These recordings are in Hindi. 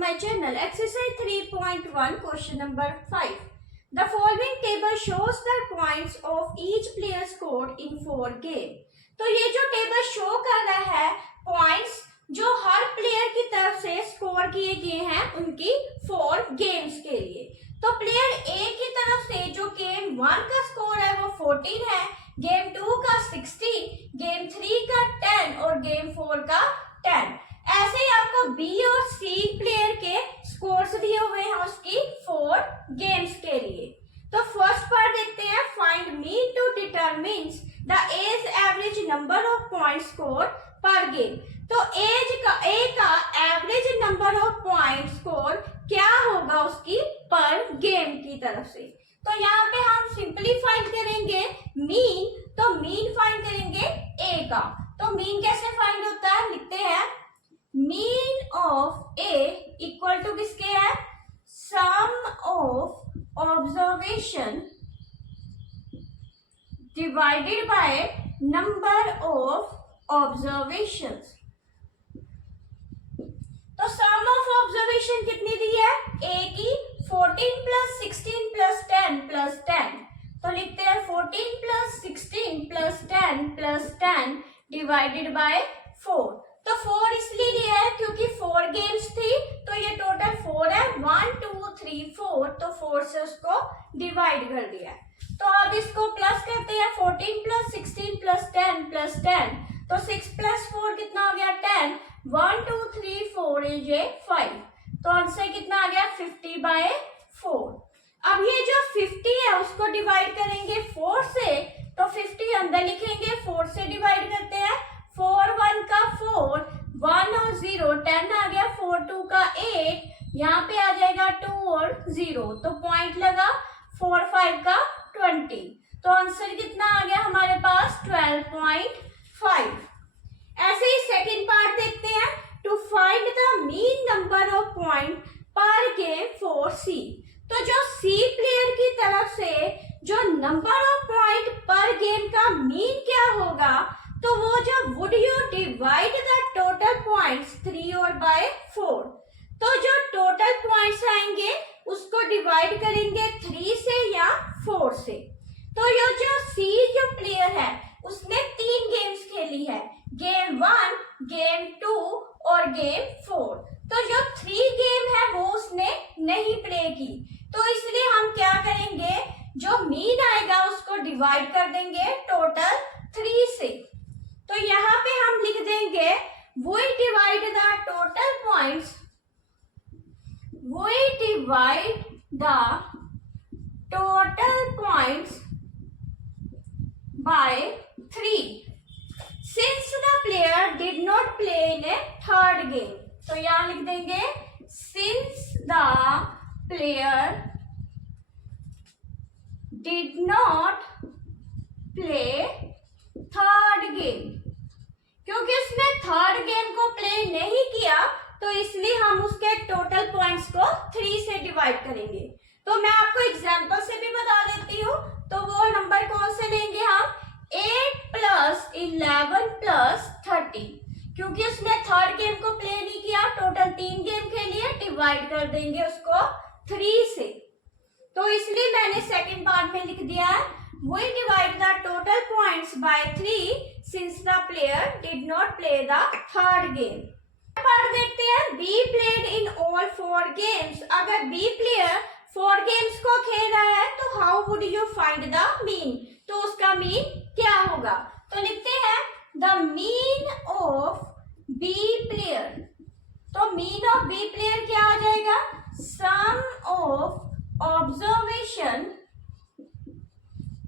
my channel. Exercise 3.1 question number 5. The following table shows the points of each player scored in 4 game. तो ये जो टेबल शो कर रहा है पॉइंट्स जो हर प्लेयर की तरफ से स्कोर किए गए हैं उनकी 4 गेम्स के लिए। तो प्लेयर ए की तरफ से जो गेम 1 का स्कोर है वो 14 है, गेम 2 का 16, गेम 3 का 10 और गेम 4 का 10। ऐसे ही आपको बी और सी प्लेयर के स्कोर्स दिए हुए हैं उसकी 4 गेम्स के लिए। तो फर्स्ट पार्ट देखते हैं, find mean to determines the A's average number of point score per game. तो एज का ए का average number of point score क्या होगा उसकी पर गेम की तरफ से। तो यहाँ पे हम सिंपली फाइंड करेंगे मीन, तो मीन फाइंड करेंगे ए का। तो मीन कैसे फाइंड होता है, लिखते हैं mean of A equal to किसके है, sum of observation divided by number of observations. तो सम ऑफ ऑब्जर्वेशन कितनी दी है, ए की 14 प्लस 16 प्लस 10 प्लस 10। तो लिखते हैं 14 plus 16 plus 10 plus 10 divided by 4। तो 4 इसलिए लिया है क्योंकि 4 गेम्स थी, तो ये टोटल 4 है, 1 2 3 4, तो 4 से उसको डिवाइड कर दिया है। तो अब इसको प्लस करते हैं, 14 प्लस 16 प्लस 10 प्लस 10, तो 6 प्लस 4 कितना हो गया 10, 1 2 3 4 ये 5, तो आंसर कितना आ गया 50/4। अब ये जो 50 है उसको डिवाइड करेंगे 4 से, तो 50 अंदर लिखेंगे, 4 से डिवाइड करते हैं, 4 1 का 4, 1 और 0 10 आ गया, 4 2 का 8, यहाँ पे आ जाएगा 2 और 0, तो पॉइंट लगा, 4 5 का 20, तो आंसर कितना आ गया हमारे पास 12.5। ऐसे ही सेकंड पार्ट देखते हैं, to find the mean number of point per game for C. तो जो सी प्लेयर की तरफ से जो number of point per game का मीन क्या होगा, तो वो जो would you divide the total points 3 और बाय 4। तो जो टोटल पॉइंट्स आएंगे उसको डिवाइड करेंगे 3 से या 4 से। तो ये जो सी जो प्लेयर है उसने 3 गेम्स खेली है, गेम 1, गेम 2 और गेम 4। तो जो 3 गेम है वो उसने नहीं प्ले की, तो इसलिए हम क्या करेंगे, जो मीन आएगा उसको डिवाइड कर देंगे टोटल 3 से। तो यहाँ पे हम लिख देंगे we divide the total points, we divide the total points by 3 since the player did not play in a third game। तो यहाँ लिख देंगे since the player did not play third game, क्योंकि उसने थर्ड गेम को प्ले नहीं किया, तो इसलिए हम उसके टोटल पॉइंट्स को 3 से डिवाइड करेंगे। तो मैं आपको एग्जांपल से भी बता देती हूँ, तो वो नंबर कौन से लेंगे हम, 8 प्लस 11 प्लस 30, क्योंकि उसने थर्ड गेम को प्ले नहीं किया, टोटल 3 गेम के लिए डिवाइड कर देंगे उसको 3 से। तो इसलिए मैंने सेकंड पार्ट में लिख दिया है we divide the total points by 3 since the player did not play the third game। Part देखते हैं, B played in all 4 games। अगर B player 4 games को खेल रहा है तो how would you find the mean, तो उसका मीन क्या होगा। तो लिखते हैं the mean of B player। तो मीन ऑफ B player क्या आ जाएगा, sum of observation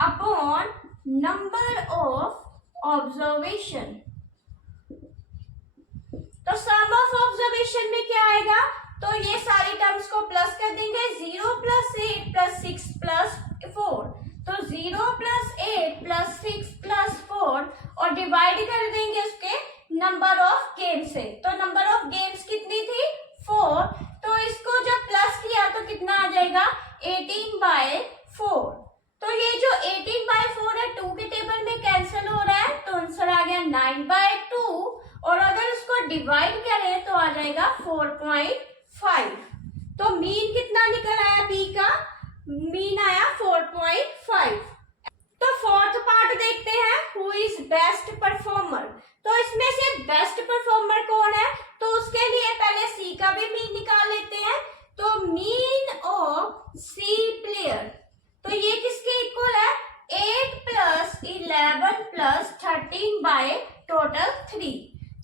upon number of observation. तो सम ऑफ ऑब्जर्वेशन में क्या आएगा, तो ये सारी टर्म्स को प्लस कर देंगे, 0 प्लस 8 प्लस 6 प्लस 4, तो 0 प्लस 8 प्लस 6 प्लस 4 और डिवाइड कर देंगे उसके नंबर ऑफ गेम से। तो नंबर ऑफ गेम्स कितनी थी 4, तो इसको जब प्लस किया तो कितना आ जाएगा 18/4। तो ये जो 18/4 है 2 के टेबल में कैंसिल हो रहा है, तो आंसर आ गया 9/2, और अगर इसको डिवाइड करें तो आ जाएगा 4.5। 4.5। तो मीन कितना निकल आया बी का? मीन आया 4.5। तो फोर्थ पार्ट देखते हैं, हु इज बेस्ट परफॉर्मर। तो इसमें से बेस्ट परफॉर्मर कौन है? तो उसके लिए पहले सी का भी मीन निकाल लेते हैं। तो मीन ऑफ सी प्लेयर, तो ये किसके इक्वल है? 8 प्लस 11 प्लस 13 बाय टोटल 3।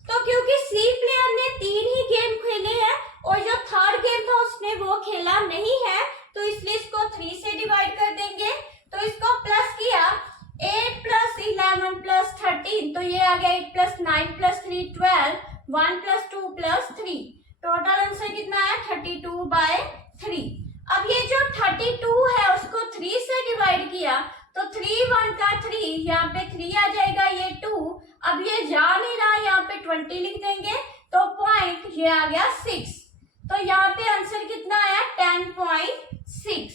तो क्योंकि सी प्लेयर ने 3 ही गेम खेले हैं और जो थर्ड गेम था उसने वो खेला नहीं है, तो इसलिए इसको 3 से डिवाइड कर देंगे। तो इसको प्लस किया, 8 प्लस 11 प्लस 13, तो ये आ गया 8 plus 9 plus 3 12, 1 plus 2 plus 3। Total answer कितना है? 32 बाय 3। अब ये जो 32 है उसको 3 से डिवाइड किया, तो 3 1 का 3, यहाँ पे 3 आ जाएगा, ये 2। अब ये जा नहीं रहा, यहाँ पे 20 लिख देंगे, तो पॉइंट ये आ गया 6। तो यहाँ पे आंसर कितना आया? 10.6।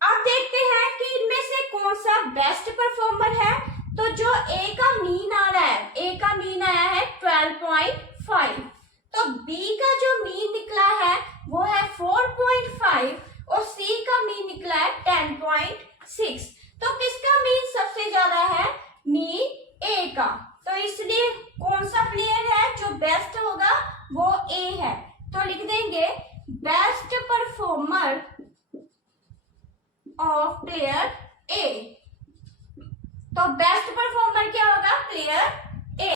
अब देखते हैं कि इनमें से कौन सा बेस्ट परफॉर्मर है। तो जो ए का मीन आ रहा है, ए का मीन आया है 12.5। तो बी का जो मीन निकला है वो है 4.5 और सी का मीन निकला है 10.6। तो किसका मीन सबसे ज्यादा है? मीन ए का। तो इसलिए कौन सा प्लेयर है जो बेस्ट होगा? वो ए है। तो लिख देंगे बेस्ट परफॉर्मर ऑफ प्लेयर ए। तो बेस्ट परफॉर्मर क्या होगा? प्लेयर